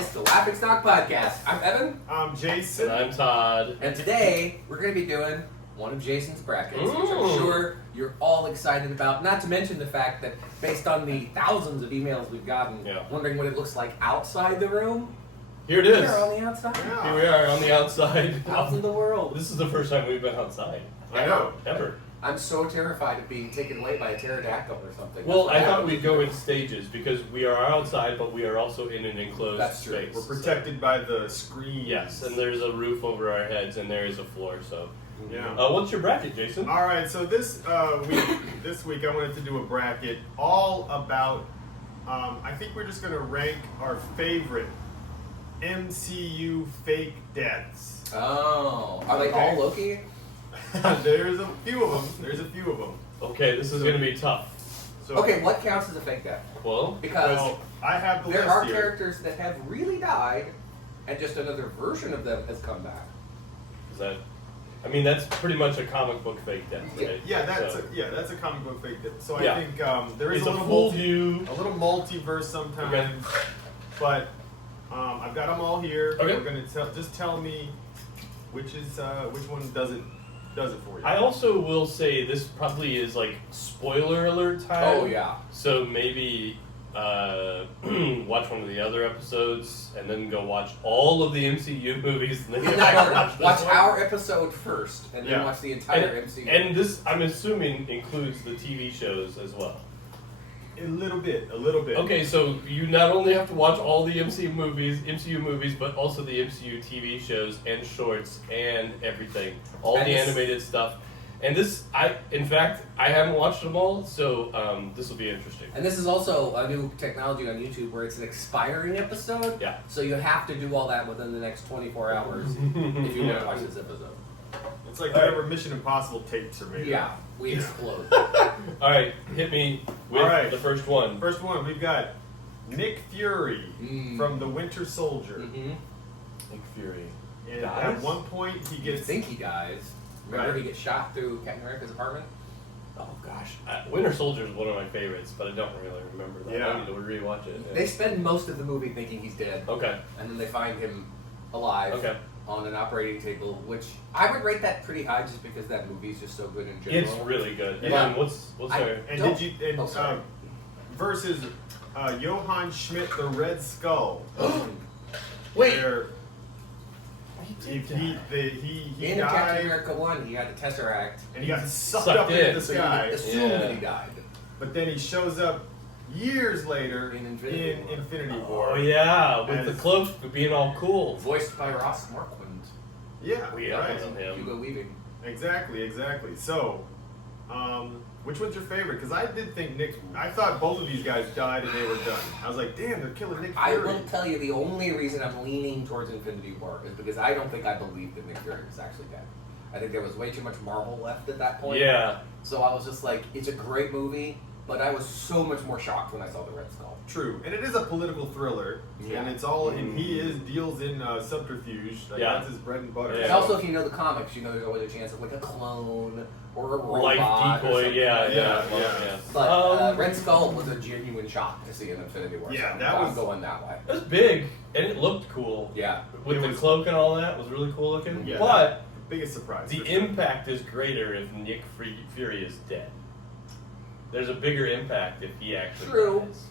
It's the Laughing Stock Podcast. I'm Evan. I'm Jason. And I'm Todd. And today, we're going to be doing one of Jason's brackets, which I'm sure you're all excited about. Not to mention the fact that based on the thousands of emails we've gotten, wondering what it looks like outside the room. Here it is. We're on the outside. Yeah. Here we are on the outside. Out in the world. This is the first time we've been outside. I know. Ever. I'm so terrified of being taken away by a pterodactyl or something. Well, I thought we'd go in stages because we are outside, but we are also in an enclosed space. We're protected by the screen. Yes, and there's a roof over our heads, and there is a floor. So, yeah. What's your bracket, Jason? All right. So this week I wanted to do a bracket all about. I think we're just gonna rank our favorite MCU fake deaths. Oh, are they all Loki? There's a few of them. Okay, this is going to be tough. So, Okay, what counts as a fake death? Well, Because I have the there list are here. characters that have really died, and just another version of them has come back. is that? I mean, that's pretty much a comic book fake death, right? Yeah, that's So, that's a comic book fake death. So Yeah. I think there is it's a a little full view. a little multiverse sometimes, but I've got them all here. Okay. We're gonna tell me which one does it for you. I also will say this probably is like spoiler alert time. Oh, yeah. So maybe watch one of the other episodes and then go watch all of the MCU movies and then go back and watch this Watch one. our episode first, and then Yeah. watch the entire MCU. And this, I'm assuming, includes the TV shows as well. A little bit. Okay, so you not only have to watch all the MCU movies, but also the MCU TV shows and shorts and everything, all And the this- animated stuff. And this, in fact, I haven't watched them all, so this will be interesting. And this is also a new technology on YouTube where it's an expiring episode. Yeah. So you have to do all that within the next 24 hours if you want to watch this episode. It's like whatever Mission Impossible tapes are made. Yeah, we explode. All right, hit me with All right. the first one. First one, we've got Nick Fury from The Winter Soldier. Mm-hmm. Nick Fury. And Dies? at one point, he You gets think he dies. Remember Right. he gets shot through Captain America's apartment? Oh gosh, Winter Soldier is one of my favorites, but I don't really remember that. Yeah. I need to rewatch it. Yeah. They spend most of the movie thinking he's dead. Okay. And then they find him alive Okay. on an operating table, which I would rate that pretty high just because that movie's just so good in general. It's really good. And Yeah. then what's our... And Don't- did you Oh, sorry. versus Johann Schmidt, the Red Skull? Wait! Where He he In Captain died America 1, he had a Tesseract. and he got sucked Sucked up in. into the So sky. you assume that he died. But then he shows up years later In Infinity War. War. Oh yeah, with the As- cloak being all cool. Voiced by Ross Marquand. Yeah, We right. have him. Hugo Weaving. Exactly. So, which one's your favorite? Because I did think I thought both of these guys died and they were done. I was like, damn, they're killing Nick I Fury. will tell you the only reason I'm leaning towards Infinity War is because I don't think I believe that Nick Fury was actually dead. I think there was way too much Marvel left at that point. Yeah. So I was just like, it's a great movie, but I was so much more shocked when I saw the Red Skull. True, and it is a political thriller, Yeah. and it's all, and he deals in subterfuge. Like, Yeah. that's his bread and butter. Yeah. And also, if you know the comics, you know there's always a chance of like a clone or a robot. Life or decoy, something yeah, like yeah, that. yeah. But Red Skull was a genuine shock to see in Infinity War. Yeah, so that I'm was- going that way. It was big, and it looked cool. Yeah. With It the was- cloak and all that, was really cool looking. Yeah. But Biggest surprise. the for sure. impact is greater if Nick Fury is dead. There's a bigger impact if he actually True. dies.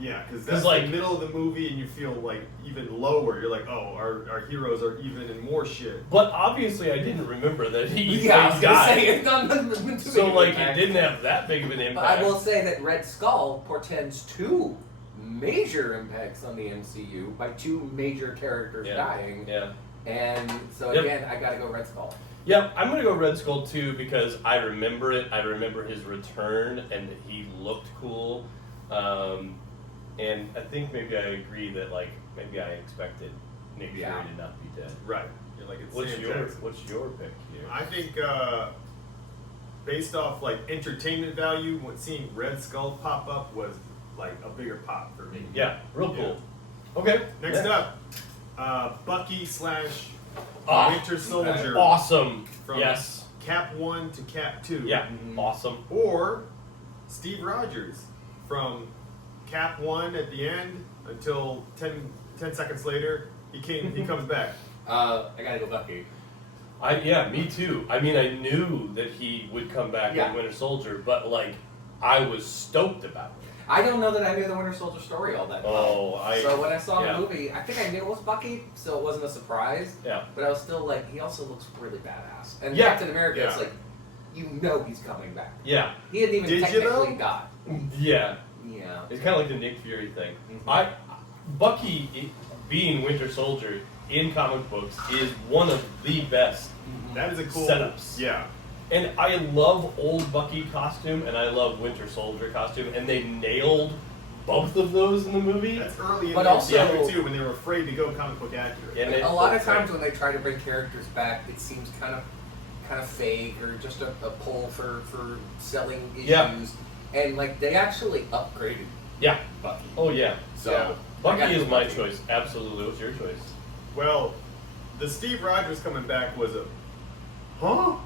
Yeah, because 'Cause, that's like- the middle of the movie, and you feel like even lower. You're like, oh, our heroes are even in more shit. But obviously, I didn't remember that he Yeah, I was gonna died. say it's not too big So of like, an it impact. didn't have that big of an But impact. I will say that Red Skull portends two major impacts on the MCU by two major characters dying. Yeah. And so Yep. again, I gotta go Red Skull. Yep, I'm gonna go Red Skull too because I remember it. I remember his return and he looked cool. And I think maybe I agree that like maybe I expected Nick Fury to not be dead. Right. You're like, it's What's Sam your Jackson. pick here? I think based off like entertainment value, when seeing Red Skull pop up was like a bigger pop for me. Yeah, real Yeah. cool. Okay. Next yeah. up, Bucky / Ah, Winter Soldier Awesome. from Yes. Cap 1 to Cap 2. Yeah. Awesome. Or Steve Rodgers from Cap 1 at the end until 10 10 seconds later, he comes back. I gotta go Bucky. Me too. I mean, I knew that he would come back in Winter Soldier, but like, I was stoked about it. I don't know that I knew the Winter Soldier story all that well. So when I saw the movie, I think I knew it was Bucky, so it wasn't a surprise. Yeah. But I was still like, he also looks really badass. And Captain America, it's like, you know he's coming back. Yeah. He hadn't even technically died. Yeah. Yeah. It's kind of like the Nick Fury thing. Mm-hmm. Bucky being Winter Soldier in comic books is one of the best That is a cool setups. Yeah. And I love old Bucky costume, and I love Winter Soldier costume, and they nailed both of those in the movie. That's early in But the also- MCU too, when they were afraid to go comic book accurate. And a lot of times when they try to bring characters back, it seems kind of fake or just a pull for selling issues. Yeah. And like they actually upgraded Bucky. Oh yeah. So Bucky is my choice. Absolutely. What's your choice? Well, the Steve Rogers coming back was a huh?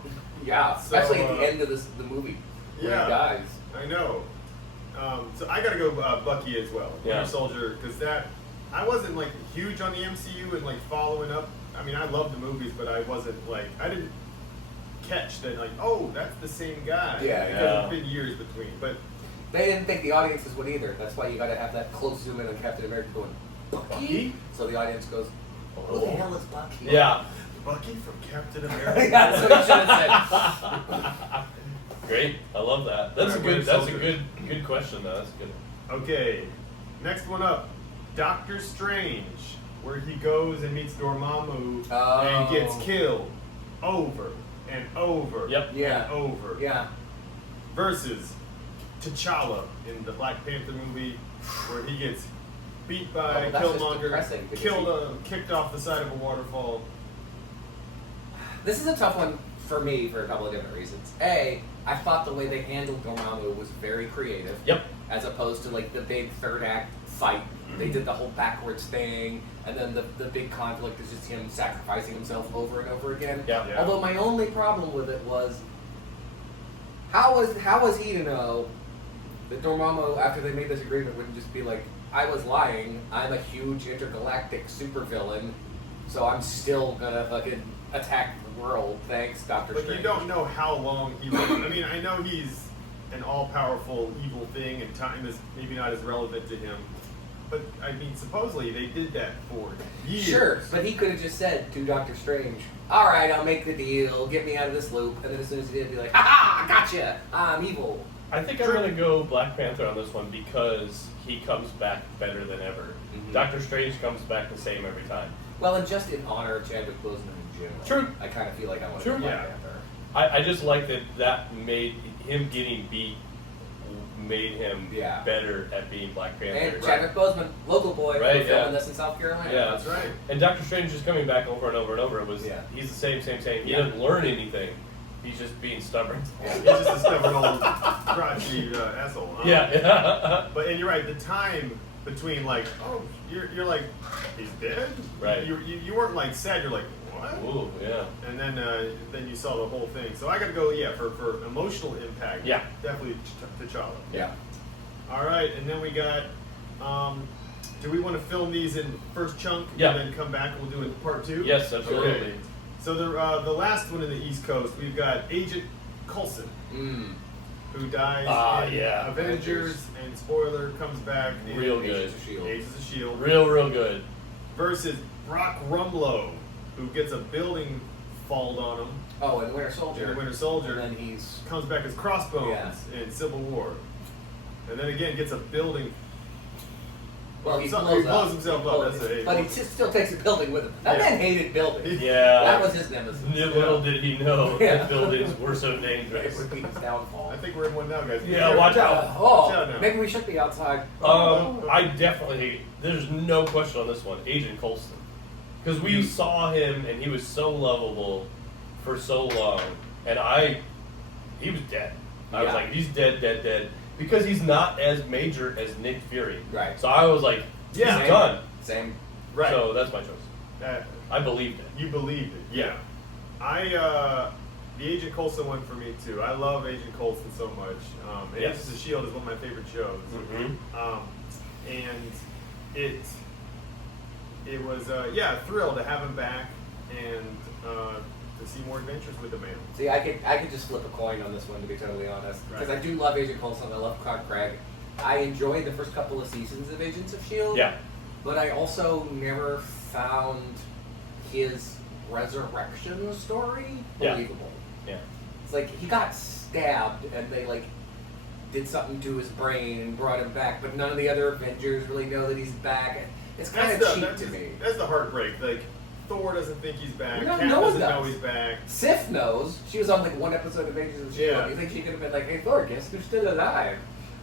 Yeah, So, especially at the end of the movie when he dies. I know. So I gotta go Bucky as well. Winter Soldier, because I wasn't like huge on the MCU and like following up. I mean, I loved the movies, but I wasn't like I didn't catch that like, oh, that's the same guy. Yeah, because it's been years between. But they didn't think the audiences would either. That's why you got to have that close zoom in on Captain America going, Bucky? So the audience goes, who the hell is Bucky? Yeah. Bucky from Captain America. That's what he should have said. Great. I love that. That's a good question though. That's good. Okay. Next one up. Doctor Strange, where he goes and meets Dormammu and gets killed over and over and over. Yeah. Versus T'Challa in the Black Panther movie, where he gets beat by Killmonger, kicked off the side of a waterfall. This is a tough one for me for a couple of different reasons. A, I thought the way they handled Dormammu was very creative. Yep. As opposed to like the big third act fight. They did the whole backwards thing, and then the big conflict is just him sacrificing himself over and over again. Yeah. Although my only problem with it was, how was he to know that Dormammu, after they made this agreement, wouldn't just be like, I was lying, I'm a huge intergalactic supervillain, so I'm still gonna fucking attack the world, thanks, Dr. Strange. But you don't know how long he was. I mean, I know he's an all-powerful evil thing, and time is maybe not as relevant to him. But, I mean, supposedly they did that for years. Sure, but he could have just said to Doctor Strange, alright, I'll make the deal, get me out of this loop, and then as soon as he did, be like, ha-ha, gotcha, I'm evil. I think I'm going to go Black Panther on this one because he comes back better than ever. Mm-hmm. Doctor Strange comes back the same every time. Well, and just in honor of Chadwick Boseman in general. True. I kind of feel like I want to go Black Panther. I just like that made him getting beat made him better at being Black Panther. And Chadwick Boseman, local boy, filming this in South Carolina. Yeah, that's right. And Doctor Strange is coming back over and over and over. It was he's the same. He doesn't learn anything. He's just being stubborn. Yeah, he's just a stubborn old crotchety asshole. But and you're right. The time between like, oh, you're like, he's dead. Right. You weren't like sad. You're like, what? Ooh, yeah. And then you saw the whole thing. So I got to go. Yeah, for emotional impact. Yeah. Definitely T'Challa. Yeah. All right, and then we got. Do we want to film these in first chunk and then come back and we'll do it in part 2? Yes, absolutely. Okay. So the last one in the East Coast, we've got Agent Coulson, who dies in Avengers, and spoiler, comes back in real good. Agents of S.H.I.E.L.D. Real good. Versus Brock Rumlow, who gets a building falled on him. Oh, and Winter Soldier. Winter Soldier. And then he's comes back as Crossbones in Civil War. And then again gets a building. Well, he blows himself up. That's it. But he still takes a building with him. That man hated buildings. Yeah. That was his nemesis. Little did he know that buildings were so dangerous. It would be his downfall. I think we're in one now, guys. Yeah, watch out. Watch out now. Maybe we should be outside. I definitely, there's no question on this one, Agent Coulson. Because we saw him and he was so lovable for so long. And he was dead. I was like, he's dead. Because he's not as major as Nick Fury. Right. So I was like, he's done. Same. Right. So that's my choice. I believed it. You believed it. Yeah. The Agent Coulson one for me too. I love Agent Coulson so much. Agents of S.H.I.E.L.D. is one of my favorite shows. Mm-hmm. And it it was a thrill to have him back and to see more adventures with the man. See, I could just flip a coin on this one, to be totally honest, because I do love Agent Coulson. I love Todd Craig. I enjoyed the first couple of seasons of Agents of S.H.I.E.L.D. Yeah. But I also never found his resurrection story believable. Yeah. It's like he got stabbed and they like did something to his brain and brought him back, but none of the other Avengers really know that he's back. It's kind of cheap to me. That's the heartbreak. Like, Thor doesn't think he's back. No, Capt no one doesn't know does. he's back. Sif knows. She was on like one episode of Avengers of S.H.I.E.L.D. Yeah. You think she could have been like, hey Thor, guess who's still alive?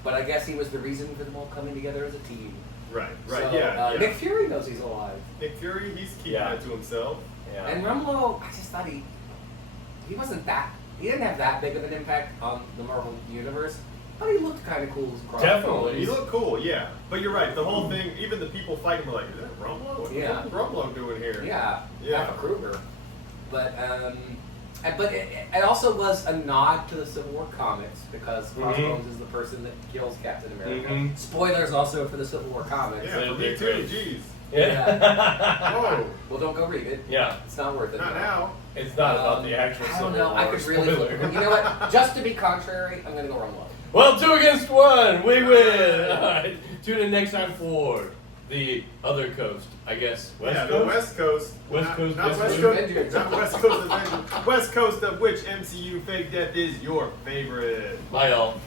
But I guess he was the reason for them all coming together as a team. Right, So, yeah. Nick Fury knows he's alive. Nick Fury, he's keeping that to himself. Yeah. And Rumlow, I just thought he wasn't that, he didn't have that big of an impact on the Marvel Universe, but he looked kind of cool as a Definitely. He looked cool, yeah. But you're right, the whole thing, even the people fighting were like, is that Rumlow? What is Rumlow doing here? Yeah, half a Kruger. But it also was a nod to the Civil War comics because Crossbones is the person that kills Captain America. Spoilers also for the Civil War comics. Yeah, for me too, jeez. Yeah. Whoa. Well, don't go read it. Yeah. It's not worth it. Not now. It's not about the actual I Civil don't know. War. I could really. Spoiler. You know what? Just to be contrary, I'm going to go Rumlow. Well, 2 against 1. We win. All right. Tune in next time for the other coast. I guess West Coast. The West Coast. West not, Coast. Not West West Coast. Coast. Not West Coast Avengers. West Coast of which MCU fake death is your favorite? Bye, y'all.